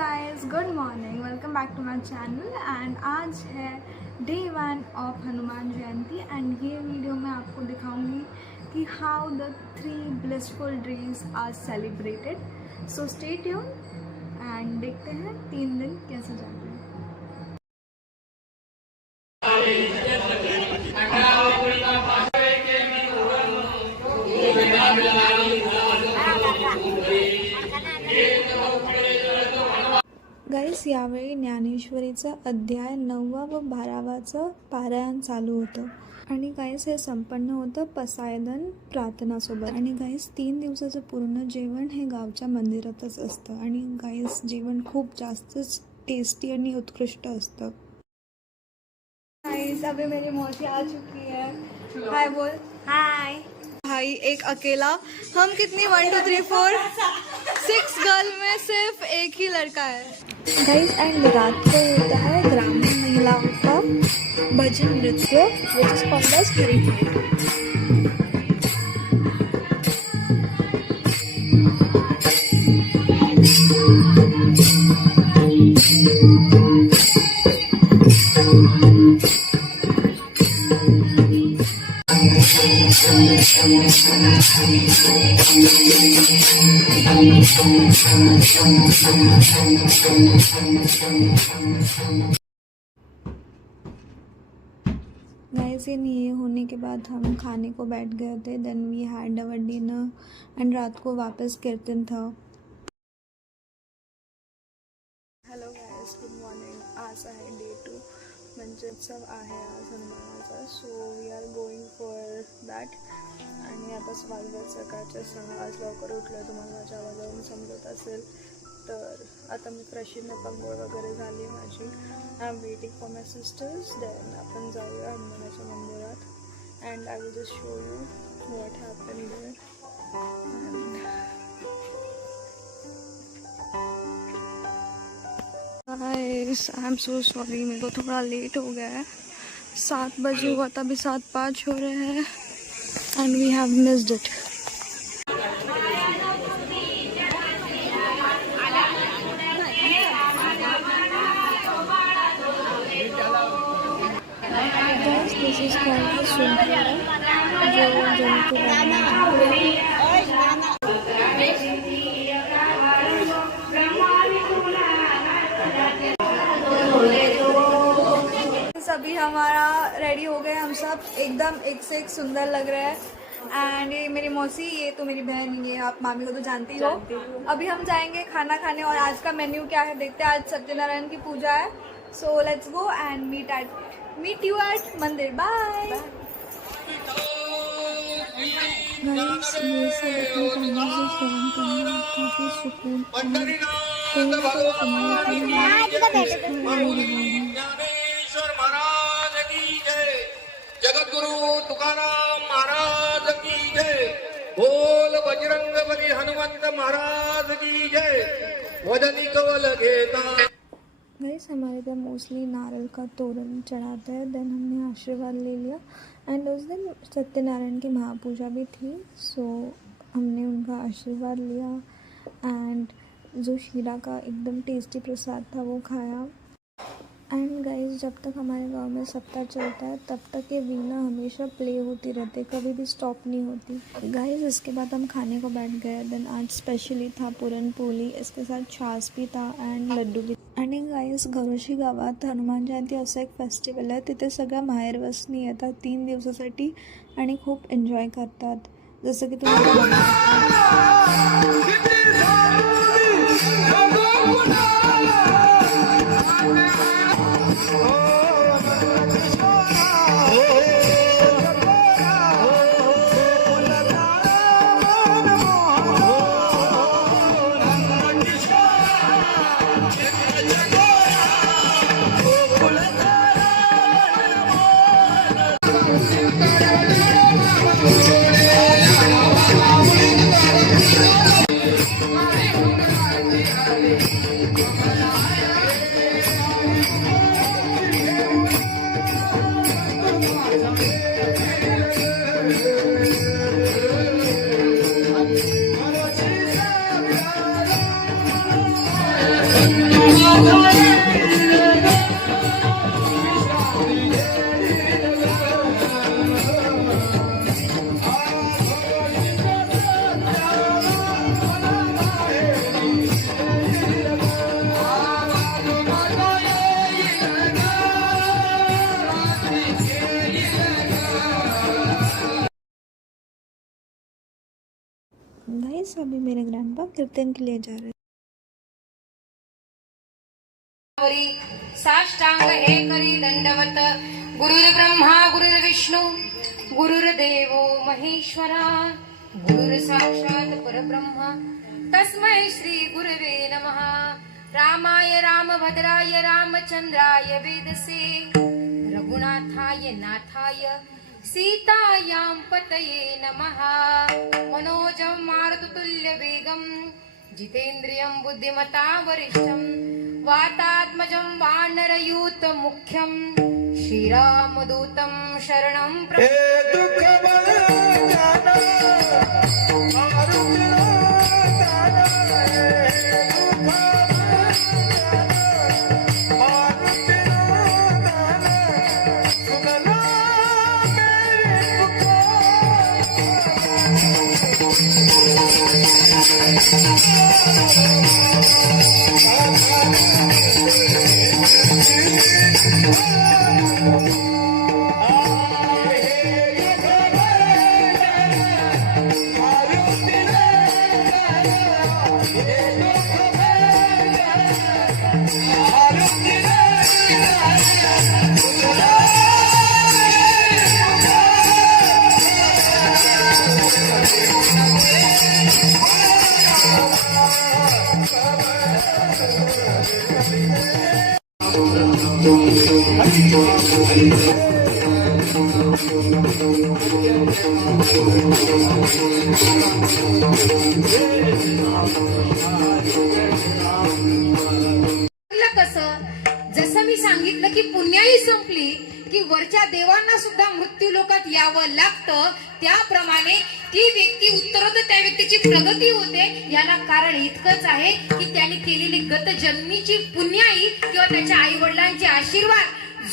Guys, good morning, welcome back to my channel. And आज है day 1 of Hanuman Jayanti and ये video में आपको दिखाऊंगी कि how the 3 blissful days are celebrated. So stay tune and देखते हैं 3 दिन कैसे जाते हैं। गाईस, यावेळी ज्ञानेश्वरीचा अध्याय 9वा व 12वाचं पारायण चालू होतं आणि गाईस हे संपन्न होतं पसायदन प्रार्थनासोबत। आणि गाईस 3 दिवसाचं पूर्ण जेवण हे गावच्या मंदिरातच असतं आणि गाईस जेवण खूप जास्तच टेस्टी आणि उत्कृष्ट असतं। गाईस अभी मेरी मौसी आ चुकी है। हाय बोल। हाय भाई, एक अकेला। हम कितनी 1 2 3 4 6 गर्ल में सिर्फ एक ही लड़का है गाइस। एंड रात को होता है ग्रामीण महिलाओं का भजन नृत्य which is called as Haripath. Guys ये होने के बाद हम खाने को बैठ गए थे। Then we had our dinner and रात को वापस कीर्तन था। Hello guys, good morning. आज आहे डे 2 म्हणजे उत्सव आहे आज हनुमानाचा। So we are going for that. आणि आता वाजवत सकाळच्या 6। आज लवकर उठलं, तुम्हाला माझ्या आवाजावरून समजत असेल। तर आता मी फ्रेशिंग अप, अंघोळ वगैरे झाली माझी। I am waiting for my sisters. Then आपण जाऊया हनुमानाच्या मंदिरात and I will just show you what happen there. Guys I am so sorry, मेरे को थोड़ा लेट हो गया है। 7 बजे हुआ था, अभी 7:05 हो रहे हैं and we have missed it. This is called सुंदर जो जयंती अभी हमारा रेडी हो गए, हम सब एकदम एक से एक सुंदर लग रहे हैं। एंड ये मेरी मौसी, ये तो मेरी बहन, ये आप मामी को तो जानती हो। अभी हम जाएंगे खाना खाने और आज का मेन्यू क्या है देखते हैं। आज सत्यनारायण की पूजा है। So let's go and meet you at मंदिर। बाय। गाइस ये सब अपने फैमिली से सेवन करना काफ़ी सुकून जगद्गुरु तुकाराम महाराज की जय। बोल बजरंग बली हनुमंत महाराज की जय। वदनी कवल घेता। गाइस हमारे इधर मोस्टली नारियल का तोरण चढ़ाते हैं। देन हमने आशीर्वाद ले लिया एंड उस दिन सत्यनारायण की महापूजा भी थी। सो हमने उनका आशीर्वाद लिया एंड जो शीरा का एकदम टेस्टी प्रसाद था वो खाया। एंड गाइस जब तक हमारे गांव में सप्ताह चलता है तब तक ये वीणा हमेशा प्ले होती रहती है, कभी भी स्टॉप नहीं होती। गाइस इसके बाद हम खाने को बैठ गए। देन आज स्पेशली था पुरण पोली, इसके साथ छाछ भी था एंड लड्डू भी। आणि गाइस गरोशी गावात हनुमान जयंती असं एक फेस्टिवल आहे। तिथे सगळ्या माहेरवसनी येतात 3 दिवसासाठी आणि खूप एन्जॉय करतात, जसं की तुम्हाला बघू शकता। गाइस अभी मेरे ग्रैंडपा कीर्तन के लिए जा रहे हैं। वरी साष्टांग हे करी दंडवत गुरुर्ब्रह्मा गुरुर्विष्णू गुरुर्देवो महेश्वरा गुरुर् साक्षात् परब्रह्म तस्मै श्री गुरवे नमः। रामाय रामभद्राय रामचंद्राय वेदसे रघुनाथाय नाथाय सीतायां पतये नमः। मनोजं मारुततुल्य वेगं जितेन्द्रियं बुद्धिमता वरिष्ठं वातात्मजं वानरयूत मुख्यं श्रीरामदूतं शरणं जसं मी सांगितलं की पुण्याही संपली की वरच्या देवांना सुद्धा मृत्यू लोकात यावं लागतं, त्याप्रमाणे ती व्यक्ती उत्तरोत्तर त्या व्यक्तीची प्रगती होते। याला कारण इतकंच आहे की त्याने केलेली गत जन्मीची पुण्याई किंवा त्याच्या आई वडिलांचे आशीर्वाद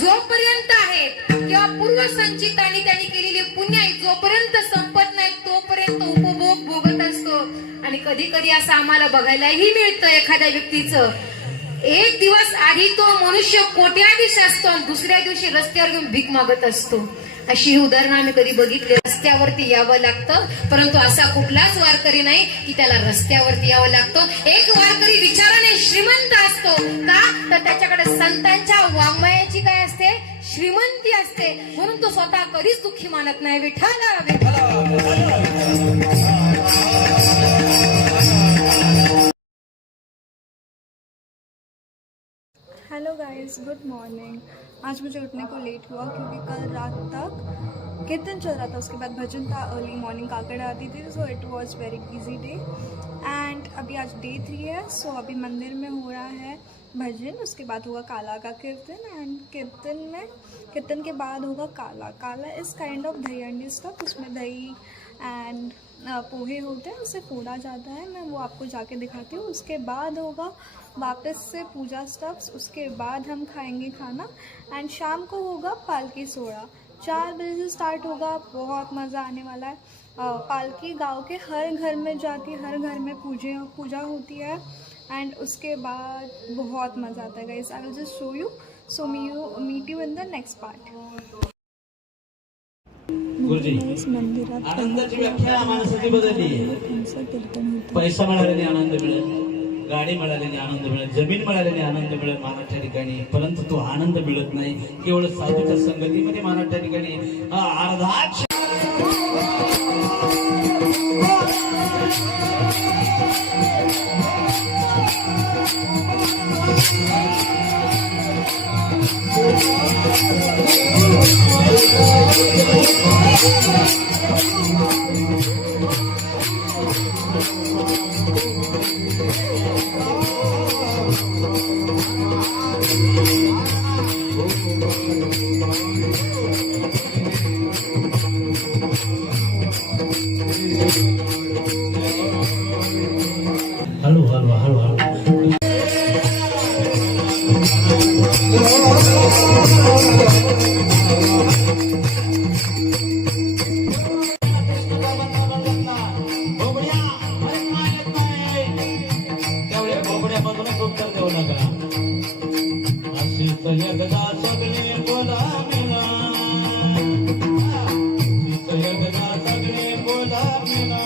जोपर्यंत आहेत किंवा पूर्वसंचित आणि त्यांनी केलेली पुण्याई जोपर्यंत संपत नाही तोपर्यंत उपभोग भोगत असतो। आणि कधी कधी असं आम्हाला बघायलाही मिळतं एखाद्या व्यक्तीचं एक दिवस आधी तो मनुष्य कोट्याधीश असतो आणि दुसऱ्या दिवशी रस्त्यावर घेऊन भीक मागत असतो। अशी उदाहरणं आम्ही कधी बघितली। रस्त्यावरती यावं लागतं, परंतु असा कुठलाच वारकरी नाही की त्याला रस्त्यावरती यावं लागतं। एक वारकरी विचाराने श्रीमंत असतो का, तर त्याच्याकडे संतांच्या वाङ्मयाची काय असते, श्रीमंती असते, म्हणून तो स्वतः कधीच दुःखी मानत नाही। विठ्ठला हेलो गाइस, गुड मॉर्निंग। आज मुझे उठने को लेट हुआ क्योंकि कल रात तक कीर्तन चल रहा था, उसके बाद भजन था, अर्ली मॉर्निंग काकड़ आती थी, सो इट वाज वेरी बिजी डे। एंड अभी आज डे 3 है, सो अभी मंदिर में हो रहा है भजन, उसके बाद होगा काला का कीर्तन। एंड कीर्तन के बाद होगा काला। काला इज़ काइंड ऑफ दही अंडी स्टफ, उसमें दही एंड पोहे होते हैं, उसे फोड़ा जाता है। मैं वो आपको जाके दिखाती हूँ। उसके बाद होगा वापस से पूजा स्टफ्स, उसके बाद हम खाएंगे खाना। एंड शाम को होगा पालकी सोड़ा, 4 बजे से स्टार्ट होगा। बहुत मज़ा आने वाला है। पालकी गांव के हर घर में जाती है, हर घर में पूजा होती है। एंड उसके बाद बहुत मज़ा आता है guys. I will just show you, so meet you in the next part. गुरुजी, आनंदाची व्याख्या माणसाची बदलली आहे। पैसा मिळाल्याने आनंद मिळेल, गाडी मिळाल्याने आनंद मिळेल, जमीन मिळाल्याने आनंद मिळेल महाराष्ट्र ठिकाणी, परंतु तो आनंद मिळत नाही केवळ साधूच्या संगतीमध्ये महाराष्ट्र ठिकाणी अर्धा हळू हळू हळू हळू एकदा सगळे बोला मिळा एकदा सगळे बोला मिळा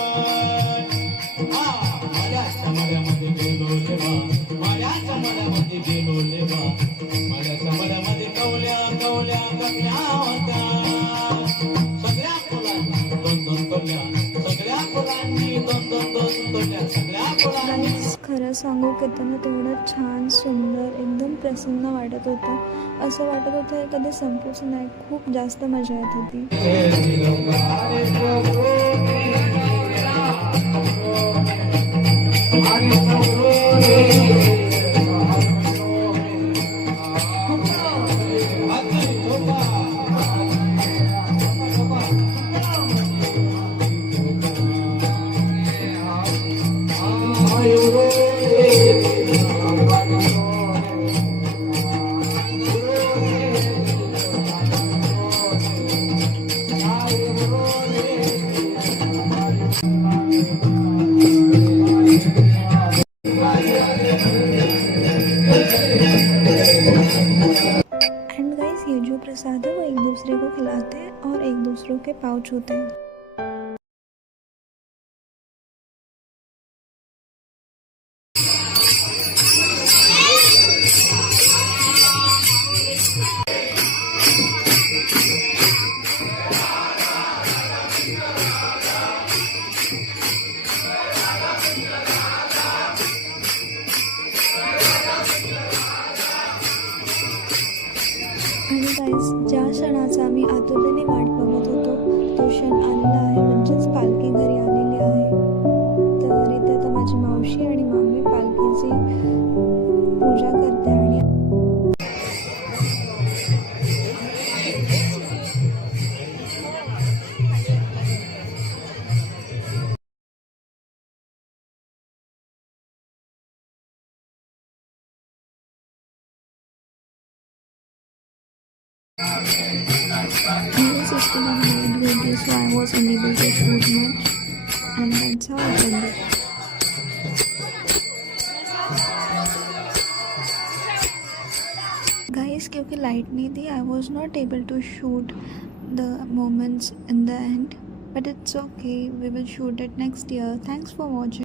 माझ्याच्या मड्यामध्ये गेलो लेवा माझ्याच्या मड्यामध्ये गेलो लेवा माझ्याच्या मड्यामध्ये कवल्या कवल्या कवल्या होत्या सगळ्या फुलांनी दोन दोन तोडल्या सगळ्या फुलांनी दोन दोन तोडल्या सगळ्या फुलांनी गाईज खरं सांगू केताना तेवढं छान सुंदर एकदम प्रसन्न वाटत होतं. असं वाटत होतं हे कधी संपूच नाही. खूप जास्त मजा येत होती. एंड गाइस ये जो प्रसाद है वो एक दूसरे को खिलाते हैं और एक दूसरों के पाँव छूते हैं. आणि गाईस ज्या क्षणाचा आम्ही आतुरतेने वाट बघत होतो तो क्षण आलेला आहे. म्हणजेच पालखी घरी आलेली आहे. तर इथे आता माझी मावशी आणि मामी पालखीची पूजा करते आणि system of made video, so I was unable to shoot much, and that's how it ended. Guys, क्योंकि लाइट नहीं थी, I was not able to shoot the moments in the end, but it's okay. We will shoot it next year. Thanks for watching.